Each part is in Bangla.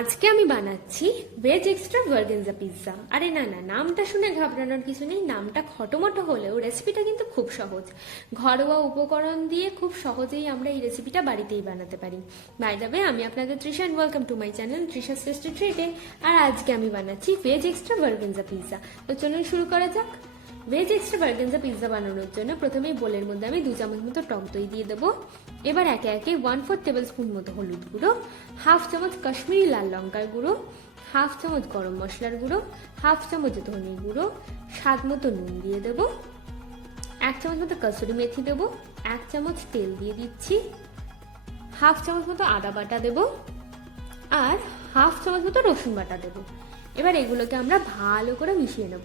আজকে আমি বানাচ্ছি ভেজ এক্সট্রা ভার্গেনজা পিৎজা আরে না না, নামটা শুনে ঘাবড়ানোর কিছু নেই, নামটা খটোমটো হলেও রেসিপিটা কিন্তু খুব সহজ। ঘরোয়া উপকরণ দিয়ে খুব সহজেই আমরা এই রেসিপিটা বাড়িতেই বানাতে পারি। বাই দ্য আমি আপনাদের Trisha and welcome to my channel Trisha শ্রেষ্ঠ ট্রেটে আর আজকে আমি বানাচ্ছি ভেজ এক্সট্রা ভার্গেনজা পিৎজা তো চলুন শুরু করা যাক। ভেজ এক্সট্রা বার্গেনজা পিৎজা বানানোর জন্য প্রথমেই বোলের মধ্যে আমি দু চামচ মতো টক দই দিয়ে দেবো। এবার একে একে ওয়ান ফোর টেবিল স্পুন মতো হলুদ গুঁড়ো হাফ চামচ কাশ্মীরি লাল লঙ্কার গুঁড়ো হাফ চামচ গরম মশলার গুঁড়ো হাফ চামচ ধনে গুঁড়ো, স্বাদ মতো নুন দিয়ে দেবো। এক চামচ মতো কসুরি মেথি দেবো, এক চামচ তেল দিয়ে দিচ্ছি। হাফ চামচ মতো আদা বাটা দেবো আর হাফ চামচ মতো রসুন বাটা দেবো। এবার এগুলোকে আমরা ভালো করে মিশিয়ে নেব।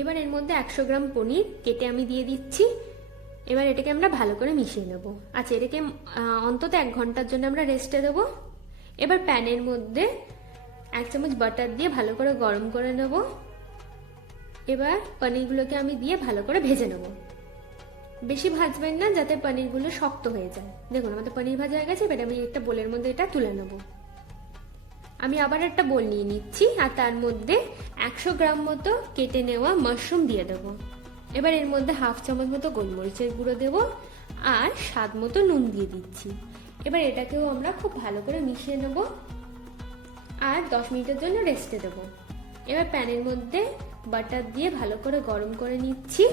এবার এর মধ্যে একশো গ্রাম পনির কেটে আমি দিয়ে দিচ্ছি। এবার এটাকে আমরা ভালো করে মিশিয়ে নেব। আচ্ছা এটাকে অন্তত এক ঘণ্টার জন্য আমরা রেস্টে দেবো। এবার প্যানের মধ্যে এক চামচ বাটার দিয়ে ভালো করে গরম করে নেব। এবার পনিরগুলোকে আমি দিয়ে ভালো করে ভেজে নেব। বেশি ভাজবেন না, যাতে পনিরগুলো শক্ত হয়ে যায়। দেখুন, আমাদের পনির ভাজা হয়ে গেছে, এবার আমি একটা বোলের মধ্যে এটা তুলে নেব। আমি আবার একটা বোল নিয়ে নিচ্ছি, আর তার মধ্যে একশো গ্রাম মতো কেটে নেওয়া মাশরুম দিয়ে দেবো। এবার এর মধ্যে হাফ চামচ মতো গোলমরিচের গুঁড়ো দেবো, আর স্বাদ মতো নুন দিয়ে দিচ্ছি। এবার এটাকেও আমরা খুব ভালো করে মিশিয়ে নেব, আর দশ মিনিটের জন্য রেস্টে দেবো। এবার প্যানের মধ্যে বাটার দিয়ে ভালো করে গরম করে নিচ্ছি।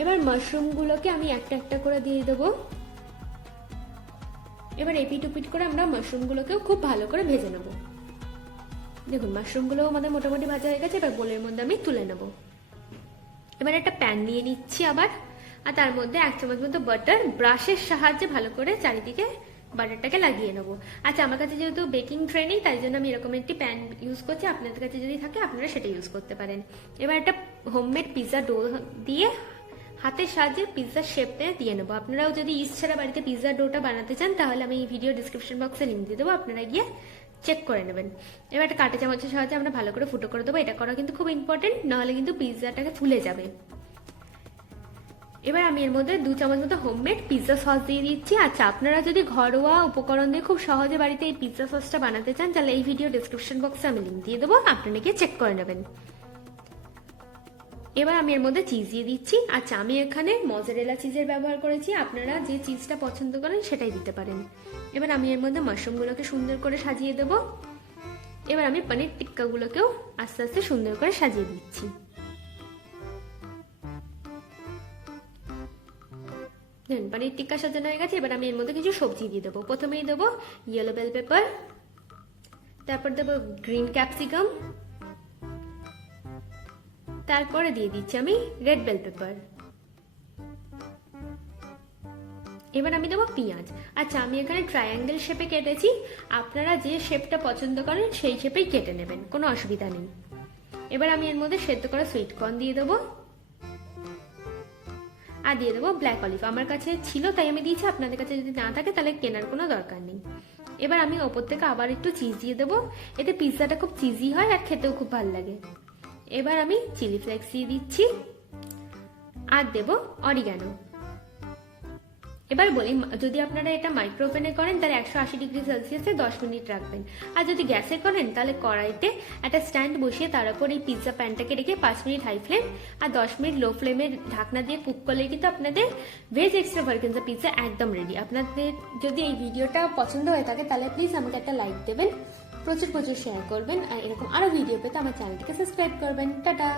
এবার মাশরুমগুলোকে আমি একটা একটা করে দিয়ে দেবো। এবার এপিট উপিট করে আমরা মাশরুমগুলোকেও খুব ভালো করে ভেজে নেব। দেখুন মাশরুমগুলো আমাদের মোটামুটি ভাজা হয়ে গেছে, এবার বোলের মধ্যে আমি তুলে নেব। এবার একটা প্যান নিয়ে নিচ্ছি আবার, আর তার মধ্যে এক চামচ মতো বাটার ব্রাশের সাহায্যে ভালো করে চারিদিকে বাটারটাকে লাগিয়ে নেব। আচ্ছা আমার কাছে যেহেতু বেকিং ট্রে নেই, তাই জন্য আমি এরকম একটি প্যান ইউজ করছি, আপনাদের কাছে যদি থাকে আপনারা সেটা ইউজ করতে পারেন। এবার একটা হোমমেড পিৎজা ডো দিয়ে হাতের সাহায্যে পিৎজার শেপতে দিয়ে নেব। আপনারাও যদি ইস্ট ছাড়া বাড়িতে পিৎজার ডোটা বানাতে চান, তাহলে আমি এই ভিডিও ডিসক্রিপশন বক্সে লিঙ্ক দিয়ে দেবো। আপনারা গিয়ে চেক করে নেবেন। এবার একটা কাঁটা চামচের সাহায্যে আমরা ভালো করে ফুটো করে দেবো। এটা করা কিন্তু খুব ইম্পর্টেন্ট নাহলে কিন্তু পিৎজাটাকে ফুলে যাবে। এবার আমি এর মধ্যে দু চামচ মতো হোমমেড পিৎজা সস দিয়ে দিচ্ছি। আচ্ছা আপনারা যদি ঘরোয়া উপকরণ দিয়ে খুব সহজে বাড়িতে এই পিৎজা সসটা বানাতে চান, তাহলে এই ভিডিও ডিসক্রিপশন বক্সে আমি লিঙ্ক দিয়ে দেবো। আপনারা গিয়ে চেক করে নেবেন। এবার আমি এর মধ্যে চিজ দিয়ে দিচ্ছি। আচ্ছা আমি এখানে মজারেলা চিজের ব্যবহার করেছি। আপনারা যে চিজটা পছন্দ করেন সেটাই দিতে পারেন। এবার আমি এর মধ্যে মাশরুমগুলোকে সুন্দর করে সাজিয়ে দেব। এবার আমি পনির টিক্কাগুলোকেও আস্তে আস্তে সুন্দর করে সাজিয়ে দিচ্ছি। দেখুন পনির টিক্কা সাজানো হয়ে গেছে। এবার আমি এর মধ্যে কিছু সবজি দিয়ে দেবো। প্রথমেই দেবো ইয়েলো বেল পেপার তারপর দেবো গ্রিন ক্যাপসিকাম তারপরে দিয়ে দিচ্ছি আমি রেড বেল পেপার এবার আমি দেবো পেঁয়াজ। আচ্ছা আমি এখানে ট্রায়াঙ্গেল শেপে কেটেছি। আপনারা যে শেপটা পছন্দ করেন, সেই শেপেই কেটে নেবেন, কোনো অসুবিধা নেই। এবার আমি এর মধ্যে সেদ্ধ করা সুইট কর্ন দিয়ে দেবো। আর দিয়ে দেবো ব্ল্যাক অলিভ আমার কাছে ছিল, তাই আমি দিয়েছি। আপনাদের কাছে যদি না থাকে, তাহলে কেনার কোনো দরকার নেই। এবার আমি ওপর থেকে আবার একটু চিজ দিয়ে দেবো। এতে পিৎজাটা খুব চিজি হয় আর খেতেও খুব ভালো লাগে। এবার আমি চিলি ফ্লেক্স দিয়ে দিচ্ছি। আর দেব অরিগানো এবার বলি, যদি আপনারা এটা মাইক্রোওভেনে করেন, তাহলে একশো আশি ডিগ্রি সেলসিয়াসে দশ মিনিট রাখবেন। আর যদি গ্যাসে করেন, তাহলে কড়াইতে একটা স্ট্যান্ড বসিয়ে তার উপর এই পিৎজা প্যানটাকে রেখে পাঁচ মিনিট হাই ফ্লেম আর দশ মিনিট লো ফ্লেমের ঢাকনা দিয়ে কুক করলে কিন্তু আপনাদের ভেজ এক্সট্রা ভার্গেনজা পিৎজা একদম রেডি আপনাদের যদি এই ভিডিওটা পছন্দ হয়ে থাকে, তাহলে প্লিজ আমাকে একটা লাইক দেবেন। প্রচুর প্রচুর শেয়ার করবেন আর এরকম আরও ভিডিও পেতে আমার চ্যানেলটিকে সাবস্ক্রাইব করবেন। টাটা!